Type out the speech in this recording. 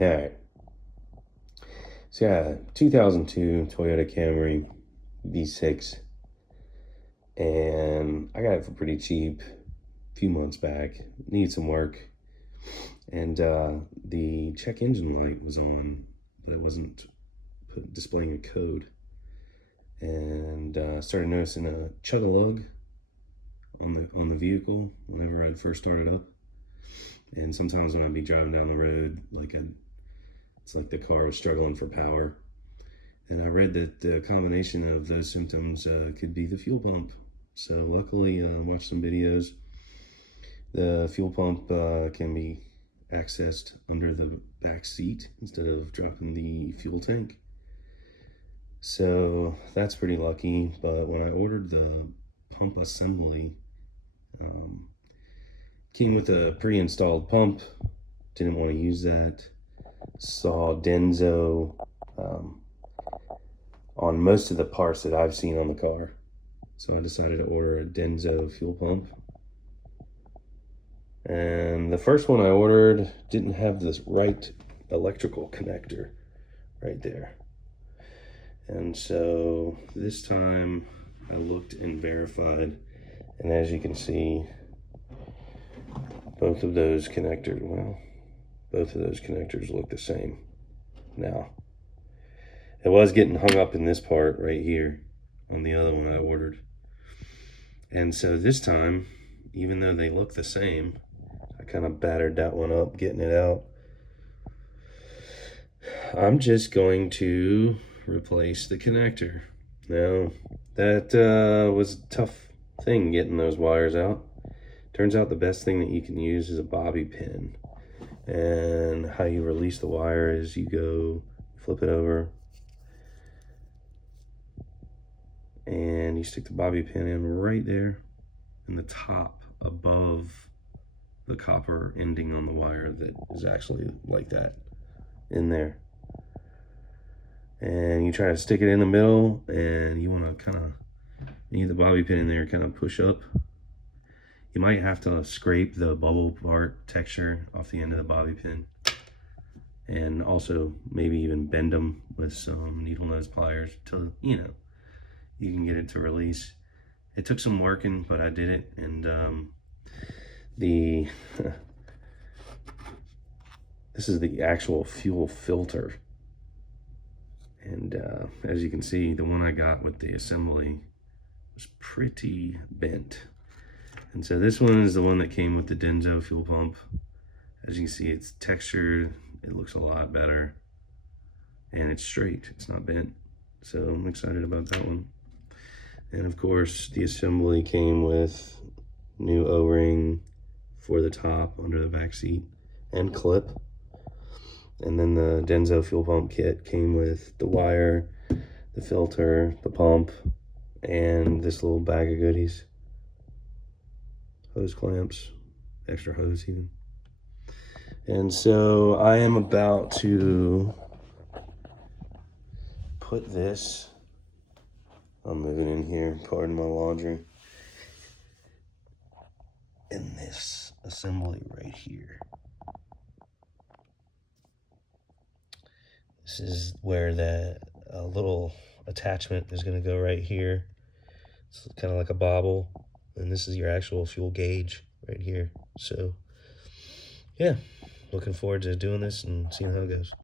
Alright, so yeah, 2002 Toyota Camry V6, and I got it for pretty cheap a few months back. Needed some work, and the check engine light was on, but it wasn't displaying a code. And started noticing a chug-a-lug on the vehicle whenever I'd first started up. And sometimes when I'd be driving down the road, it's like the car was struggling for power. And I read that the combination of those symptoms could be the fuel pump. So luckily, I watched some videos. The fuel pump can be accessed under the back seat instead of dropping the fuel tank. So that's pretty lucky. But when I ordered the pump assembly, came with a pre-installed pump. Didn't want to use that. Saw Denso on most of the parts that I've seen on the car. So I decided to order a Denso fuel pump. And the first one I ordered didn't have this right electrical connector right there. And so this time I looked and verified, and as you can see, both of those connectors look the same. Now, it was getting hung up in this part right here on the other one I ordered. And so this time, even though they look the same, I kind of battered that one up, getting it out. I'm just going to replace the connector. Now, that was a tough thing, getting those wires out. Turns out the best thing that you can use is a bobby pin. And how you release the wire is you go flip it over and you stick the bobby pin in right there in the top above the copper ending on the wire that is actually like that in there. And you try to stick it in the middle, and you want to kind of need the bobby pin in there, kind of push up. You might have to scrape the bubble part texture off the end of the bobby pin, and also maybe even bend them with some needle nose pliers till you can get it to release. It took some working, but I did it. And this is the actual fuel filter. And as you can see, the one I got with the assembly was pretty bent. And so this one is the one that came with the Denso fuel pump. As you can see, it's textured. It looks a lot better. And it's straight. It's not bent. So I'm excited about that one. And of course, the assembly came with new O-ring for the top under the back seat and clip. And then the Denso fuel pump kit came with the wire, the filter, the pump, and this little bag of goodies. Hose clamps, extra hose even. And so I am about to put this, I'm moving in here, pardon my laundry, in this assembly right here. This is where the little attachment is going to go right here. It's kind of like a bobble. And this is your actual fuel gauge right here. So, yeah, looking forward to doing this and seeing how it goes.